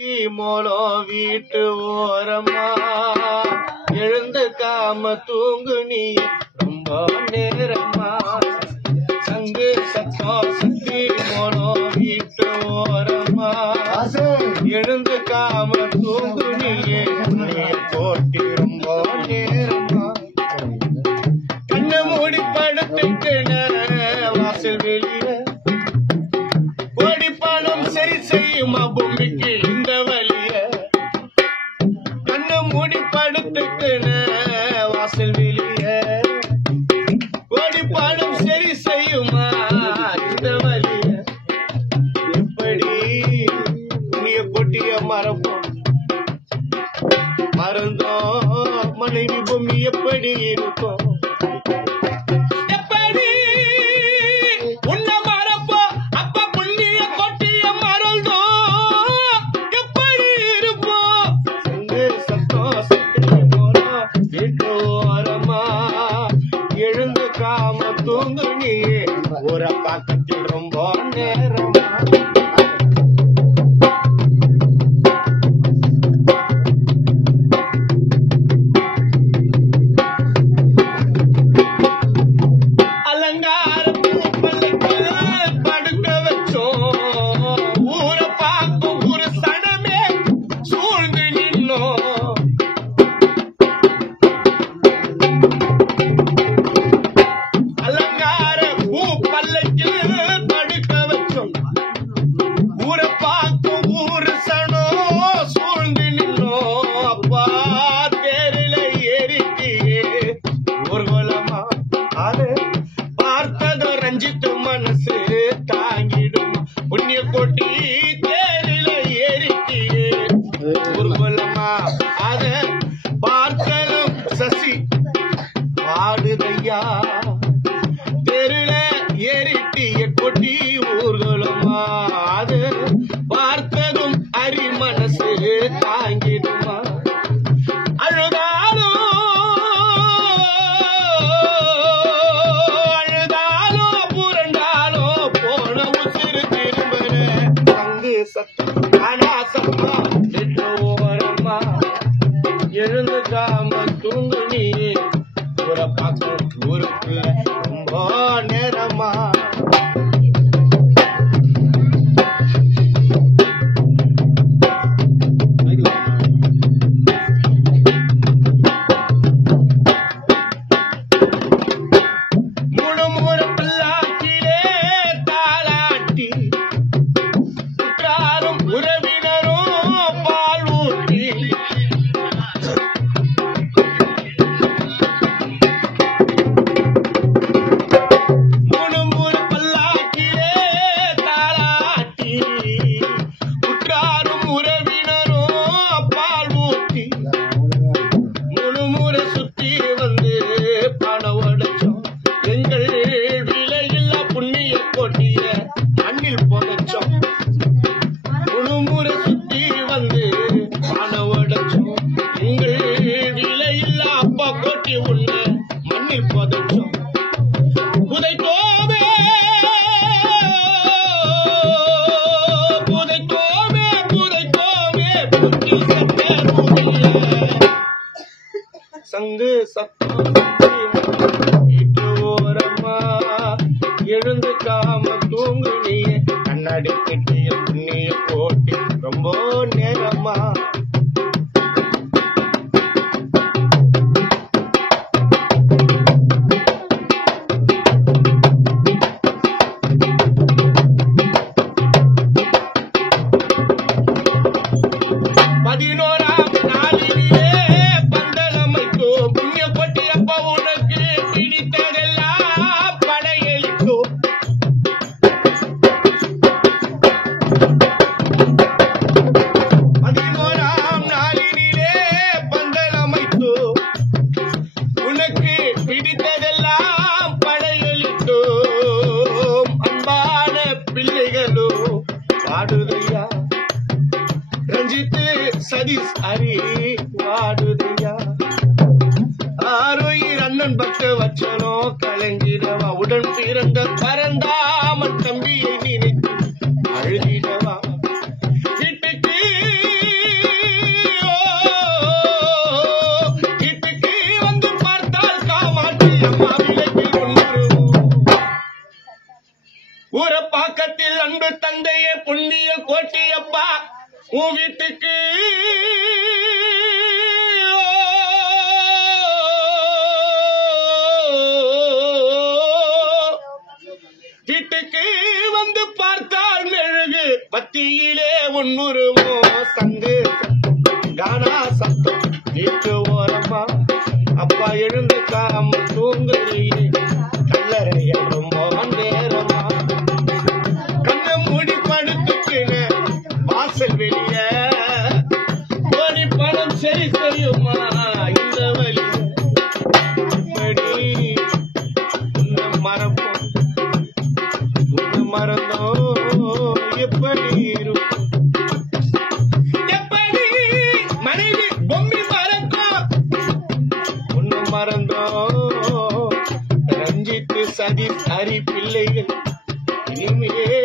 மோளோ வீட்டு ஓரமா எழுந்து காம தூங்கு நீ ரொம்ப நேரமா சங்கு சத்தம் சுத்தி மோளோ வீட்டு ஓரமா எழுந்து காம தூங்கு நீயே போட்டி ரொம்ப நேரமா கண்ணை மூடி படுத்துட்டு வாசல் வெளிய ஓடி பணம் சரி செய்யுமா பூமிக்கு இந்த வழிய கண்ணை மூடி படுத்துட்டு வாசல் வெளிய ஓடி பணம் சரி செய்யுமா இந்த வழிய எப்படி நீ கொட்டிய மரப்போம் மறந்தோம் மனைவி பூமி எப்படி இருக்கும் எழுந்து காம தூங்கு நீ ஒரு பக்கத்தில் ரொம்ப நேரமா அலங்கார படுக்க வச்சோம் ஊரை பார்க்கும் ஒரு சனமே சூழ்ந்து நின்னோம் மனசு தாங்கிடும் புண்ணிய கொட்டி தேரில ஏறிட்டியே ஊர்வலமா அத பார்த்தலும் சசி பாடுதையா தெருல ஏறிட்டிய கொட்டி ஊர்வலமா அது பார்த்ததும் அரி மனசு தாங்கிடுமா எழுந்து காம தூங்கு நீ ஒரு பக்கம் ஊருக்குள்ள ரொம்ப நேரமா மூணு பிள்ளாக்கிலே தாளாட்டி குற்றாரும் உறவினரும் பால் ஊட்டி மண்ணில் புதைச்சோம் முழுமுறை சுத்தி வந்து பணவடைச்சோம் எங்கள் விலையில்லா அப்பா கொட்டி உள்ள மண்ணில் புதைச்சோம் புதைத்தோமே புதைத்தோமே புதைத்தோமே சங்கு சத்தம் ஓரமா எழுந்து காம தூங்கு நீ கண்ணாடி கட்டிய புண்ணிய போட்டி ரொம்ப நேரமா பதினோராம் நாளிலே பந்தலமைக்கோ புண்ணிய கொட்டி அப்ப உனக்கு பிடித்ததெல்லாம் படையளிக்கோ பதினோராம் நாளிலே பந்தலமைக்கோ உனக்கு பிடித்ததெல்லாம் படையளிக்கோ அன்பான பிள்ளைகளோ பாடுதையா ரஞ்சித்து சதீஷ் ஹரி வாடுதையா ஆரோயில் அண்ணன் பக்க வச்சனோ கலங்கிடவா உடன் பிறந்த பரந்தாமன் தம்பியை நினைத்து அழுதிடவா வீட்டுக்கு உன் வீட்டுக்கு வீட்டுக்கு வந்து பார்த்தால் மெழுகு பத்தியிலே உன்னுருவோ சங்கு கானா சத்தம் வீட்டு ஓரமா அப்பா எழுந்து காம தூங்கலையே கல்லறையில் ரொம்ப நேரமா கண்ணை மூடி படுத்துக்கின வாசல் வெளிய கோடி பணம் சரி செய்யுமா இந்த வழி உன்னை மறப்போம் உன்னை மறந்தோ எப்படி இருக்கும் எப்படி மனைவி பொம்மி மறக்கும் உன்னை மறந்தோ ரஞ்சித்து சதி ஹரி பிள்ளைகள் இனிமையே